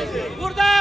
मुर्दाबाद चाळीस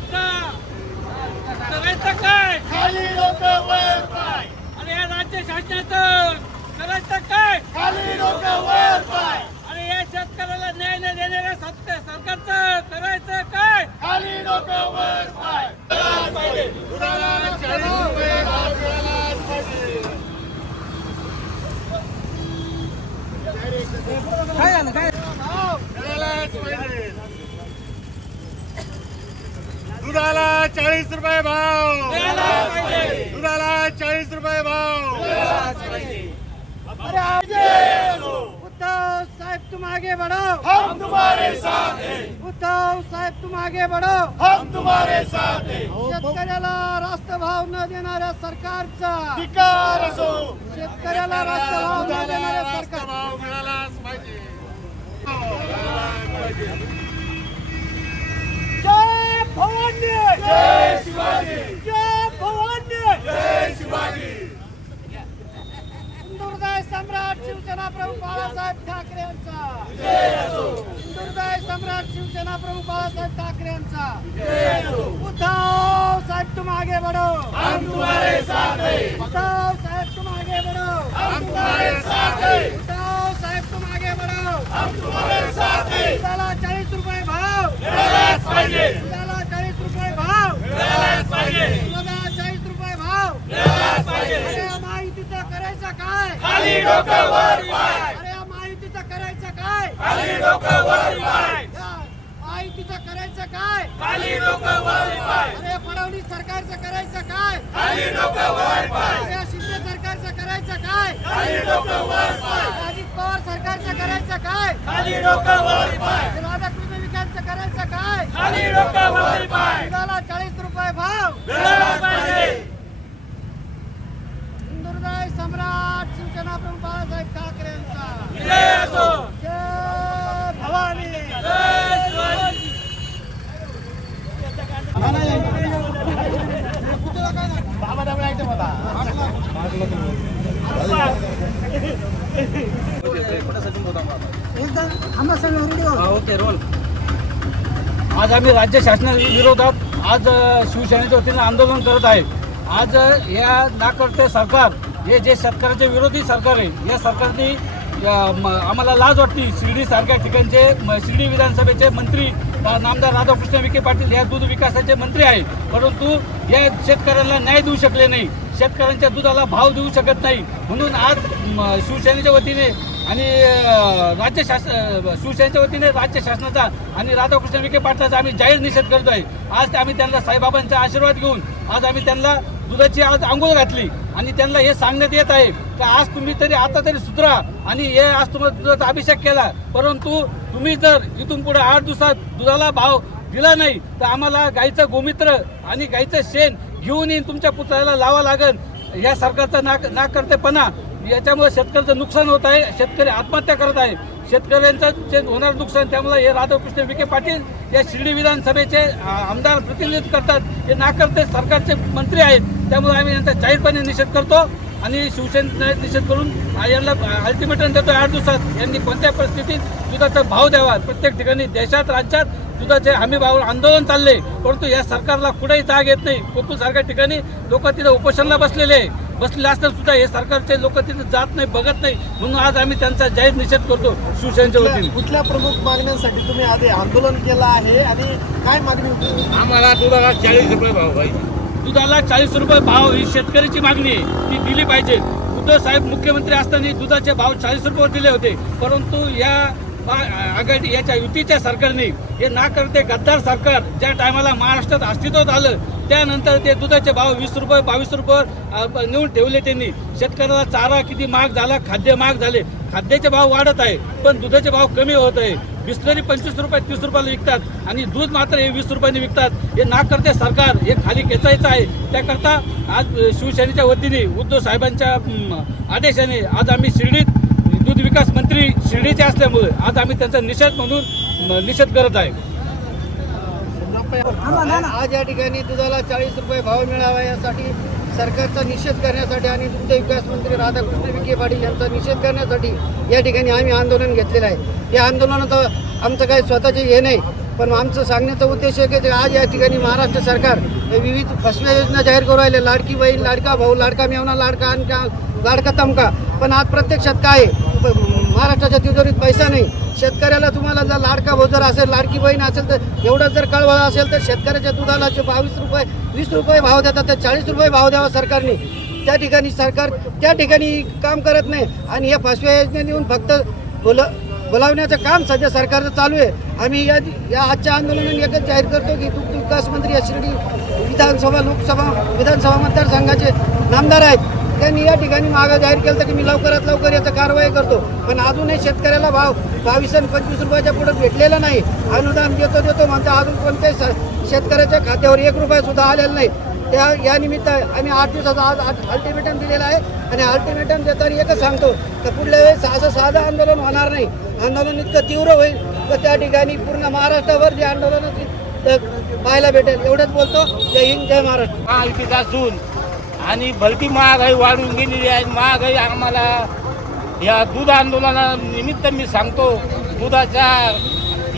महायुतीचा करायचं काय? खाली डोकं वर पाय. अरे या राज्य शासनाचं करायचं काय? खाली डोकं वर पाय. अरे या शेतकऱ्याला न्याय न देणाऱ्या सरकारचं करायचं काय खाली डोकं वर पाय दुधाला चाळीस रुपये भाव मिळालाच पाहिजे मिळालाच पाहिजे दुधाला चाळीस रुपये भाव. दुधाला चाळीस रुपये भाव. उद्धव साहेब तुम आगे बढ़ो हम तुम्हारे साथ हैं. उद्धव साहेब तुम आगे बढ़ो हम तुम्हारे साथ हैं. शेतकऱ्याला रास्त भाव न देणाऱ्या सरकारचा. धिक्कार असो. शेतकऱ्याला रास्त भाव न देणाऱ्या रास्त सरकार. भाव मिळालाच पाहिजे. जय भवानी। जय शिवाजी। जय भवानी। जय शिवाजी। हिंदुहृदय सम्राट शिवसेना प्रमुख बाळासाहेब ठाकरे यांचा। हिंदुहृदय सम्राट शिवसेना प्रमुख बाळासाहेब ठाकरे यांचा। उद्धव साहेब तुम आगे बढ़ो हम तुम्हारे साथ हैं। उद्धव साहेब तुम आगे बढ़ो हम तुम्हारे साथ हैं। उद्धव साहेब तुम आगे बढ़ो हम तुम्हारे साथ हैं। दुधाला चाळीस रुपये भाव। पाहिजे दुधाला चाळीस रुपये भाव मिळालाच पाहिजे दुधाला चाळीस रुपये भाव मिळालाच पाहिजे अरे या महायुतीचं करायचं काय खाली डोकं वर पाय. अरे या महायुतीचं करायचं काय? खाली डोकं वर पाय. या महायुतीचं करायचं काय? खाली डोकं वर पाय. अरे या फडणवीस सरकारचं करायचं काय? खाली डोकं वर पाय. अरे या शिंदे सरकारचं करायचं काय? खाली डोकं वर पाय. अजित पवार सरकारचं करायचं काय? खाली डोकं वर पाय राधाकृष्ण विकासचं करायचं काय? खाली डोकं वर पाय. दुधाला चाळीस रुपये भाव. मिळालाच पाहिजे हिंदुहृदय सम्राट शिवसेना प्रमुख बाळासाहेब ठाकरे यांचा जय असो जय भवानी आज आम्ही राज्य शासना विरोधात आज शिवसेनेच्या वतीने आंदोलन करत आहे. आज या नाकर्ते सरकार हे जे शेतकऱ्याचे विरोधी सरकार आहे या सरकारने आम्हाला लाज वाटते शिर्डी सारख्या ठिकाणचे शिर्डी विधानसभेचे मंत्री नामदार राधाकृष्ण विखे पाटील या दूध विकासाचे मंत्री आहेत. परंतु या शेतकऱ्यांना न्याय देऊ शकले नाही. शेतकऱ्यांच्या दुधाला भाव देऊ शकत नाही. म्हणून आज शिवसेनेच्या वतीने आणि राज्य शासन शिवसेनेच्या वतीने राज्य शासनाचा आणि राधाकृष्ण विखे पाटलाचा आम्ही जाहीर निषेध करतो आहे आज आम्ही त्यांना साईबाबांचा आशीर्वाद घेऊन आज आम्ही त्यांना दुधाची आज आंघोळ घातली. आणि त्यांना हे सांगण्यात येत आहे की आज तुम्ही तरी आता तरी सुधरा आणि हे आज तुम्हाला दुधाचा अभिषेक केला. परंतु तुम्ही जर इथून पुढे आठ दिवसात दुधाला भाव दिला नाही तर आम्हाला गाईचं गोमित्र आणि गाईचं शेण घेऊन येईन तुमच्या पुतळ्याला लावा लागेल. या सरकारचा नाक नाकर्तेपणा. याच्यामुळे शेतकऱ्याचं नुकसान होत आहे. शेतकरी आत्महत्या करत आहे. शेतकऱ्यांचं जे होणार नुकसान त्यामुळे हे राधाकृष्ण विखे पाटील या शिर्डी विधानसभेचे आमदार प्रतिनिधित्व करतात. हे नाकर्ते सरकारचे मंत्री आहेत. त्यामुळे आम्ही यांचा जाहीरपणे निषेध करतो आणि शिवसेने निषेध करून यांना अल्टिमेटम देतो आठ दिवसात यांनी कोणत्या परिस्थितीत दुधाचा भाव द्यावा? प्रत्येक ठिकाणी देशात राज्यात दुधाचे हमी भाव आंदोलन चालले. परंतु या सरकारला कुठेही जाग येत नाही. कोकण सारख्या ठिकाणी लोक तिथे उपोषणला बसलेले आहे. बसले असताना सुद्धा. हे सरकारचे लोक तिथे जात नाही बघत नाही. म्हणून आज आम्ही त्यांचा जाहीर निषेध करतो शिवसेनेच्या वतीने. कुठल्या प्रमुख मागण्यांसाठी तुम्ही आधी आंदोलन केलं आहे आणि काय मागणी होती? आम्हाला दुधाला चाळीस रुपये भाव पाहिजे. दुधाला चाळीस रुपये भाव ही शेतकऱ्याची मागणी आहे. ती दिली पाहिजे. उद्धव साहेब मुख्यमंत्री असताना दुधाचे भाव चाळीस रुपये दिले होते. परंतु या आघाडी याच्या युतीच्या सरकारने हे ना करते गद्दार सरकार ज्या टायमाला महाराष्ट्रात अस्तित्वात आलं त्यानंतर ते दुधाचे भाव वीस रुपये बावीस रुपये नेऊन ठेवले त्यांनी. शेतकऱ्याला चारा किती महाग झाला खाद्य महाग झाले. खाद्याचे भाव वाढत आहे पण दुधाचे भाव कमी होत आहे. बिस्लरी पंचवीस रुपये तीस रुपयाला विकतात आणि दूध मात्र हे वीस रुपयांनी विकतात. हे ना करते सरकार हे खाली खेचायचं आहे. त्याकरता आज शिवसेनेच्या वतीने उद्धव साहेबांच्या आदेशाने आज आम्ही शिर्डीत दूध विकास मंत्री शिर्डीचे असल्यामुळे आज आम्ही त्यांचा निषेध म्हणून निषेध करत आहे. आज या ठिकाणी दुधाला चाळीस रुपये भाव मिळावा यासाठी सरकारचा निषेध करण्यासाठी आणि दुग्ध विकास मंत्री राधाकृष्ण विखे पाटील यांचा निषेध करण्यासाठी या ठिकाणी आम्ही आंदोलन घेतलेलं आहे. या आंदोलनात आमचं काही स्वतःचे हे नाही पण आमचं सांगण्याचा उद्देश आहे की आज या ठिकाणी महाराष्ट्र सरकार हे विविध फसव्या योजना जाहीर करू राहिले. लाडकी बहीण लाडका भाऊ लाडका मेवना लाडका आणका लाडका तमका. पण आज प्रत्यक्षात काय आहे? महाराष्ट्राच्या तिजोरीत पैसा नाही. शेतकऱ्याला तुम्हाला जर लाडका भोजर असेल लाडकी बहीण असेल तर एवढं जर कळवळा असेल तर शेतकऱ्याच्या दुधाला जे बावीस रुपये वीस रुपये भाव देतात तर चाळीस रुपये भाव द्यावा सरकारने. त्या ठिकाणी सरकार त्या ठिकाणी काम करत नाही. आणि या फसव्या योजने येऊन फक्त बोल बोलावण्याचं काम सध्या सरकारचं चालू आहे. आम्ही या या आजच्या आंदोलनाने एकच जाहीर करतो की दुग्ध विकास मंत्री या शिर्डी विधानसभा लोकसभा विधानसभा मतदारसंघाचे नामदार आहेत. त्यांनी या ठिकाणी मागं जाहीर केलं की मी लवकरात लवकर याचा कारवाई करतो. पण अजूनही शेतकऱ्याला भाव बावीस आणि पंचवीस रुपयाच्या पुढे भेटलेला नाही. अनुदान देतो देतो म्हणतो अजून कोणत्याही शेतकऱ्याच्या खात्यावर एक रुपया सुद्धा आलेला नाही. त्या या निमित्त आम्ही आठ दिवसाचा आज अल्टिमेटम दिलेला आहे आणि अल्टिमेटम देताना एकच सांगतो तर पुढल्या वेळेस असं साधं आंदोलन होणार नाही. आंदोलन इतकं तीव्र होईल तर त्या ठिकाणी पूर्ण महाराष्ट्रावर जे आंदोलन पाहायला भेटेल. एवढंच बोलतो. जय हिंद जय महाराष्ट्र. आणि भलती महागाई वाढून गेलेली आहे. महागाई आम्हाला या दूध आंदोलनानिमित्त मी सांगतो दुधाच्या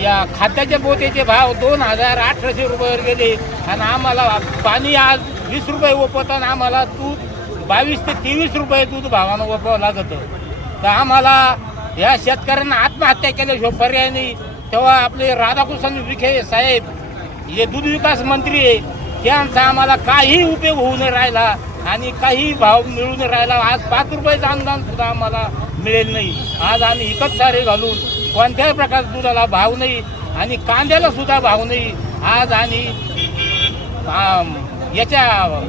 या खात्याच्या बोतेचे भाव दोन हजार अठराशे रुपयावर गेले आणि आम्हाला पाणी आज वीस रुपये ओपवताना आम्हाला दूध बावीस ते तेवीस रुपये दूध भावानं ओपवावं लागतं. तर आम्हाला या शेतकऱ्यांना आत्महत्या केल्याशिवाय पर्याय नाही. तेव्हा आपले राधाकृष्ण विखे साहेब हे दूध विकास मंत्री आहे त्यांचा आम्हाला काही उपयोग होऊ न राहिला. आणि काही भाव मिळून राहिला. आज पाच रुपयाचं अनुदान सुद्धा आम्हाला मिळेल नाही. आज आम्ही इकत सारे घालून कोणत्याही प्रकारचा दुधाला भाव नाही आणि कांद्याला सुद्धा भाव नाही. आज आणि याच्या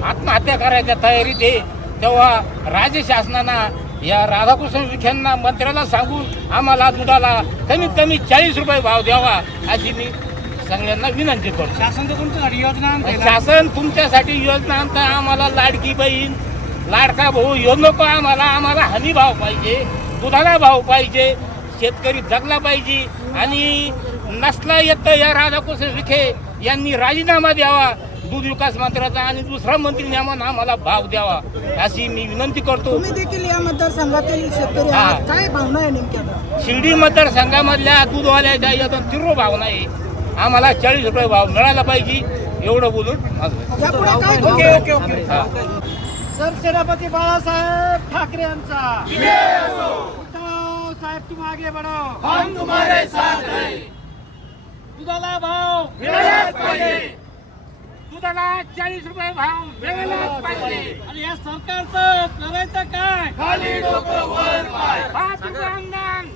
आत्महत्या करायच्या तयारीत आहे. तेव्हा राज्य शासनानं या राधाकृष्ण विखेंना मंत्र्याला सांगून आम्हाला दुधाला कमीत कमी चाळीस रुपये भाव द्यावा अशी मी सगळ्यांना विनंती करतो. शासन तर तुमच्यासाठी योजना शासन तुमच्यासाठी योजना आणता आम्हाला लाडकी बहीण लाडका भाऊ ह्यो नको आम्हाला आम्हाला हमी भाव पाहिजे दुधाला भाव पाहिजे शेतकरी जगला पाहिजे आणि नसला येतं या राधाकृष्ण विखे यांनी राजीनामा द्यावा दूध विकास मंत्र्याचा आणि दुसरा मंत्री नेमून आम्हाला भाव द्यावा अशी मी विनंती करतो. तुम्ही देखील या मतदारसंघातील शेतकरी हा. आहात. काय भावना आहे नेमक्या आता? शिर्डी मतदारसंघामधल्या दूधवाल्याच्या यातून तीव्र भावना आहे. आम्हाला चाळीस रुपये भाव मिळाला पाहिजे एवढं बोलून ओके ओके ओके. हा. सरसेनापती बाळासाहेब ठाकरे यांचा. उद्धव साहेब तुम आगे बढ़ो. हम तुम्हारे साथ दुधाला भाव दुधाला चाळीस रुपये भाव मिळालाच पाहिजे. आणि या सरकारचं करायचं काय? पाच रुपये अनुदान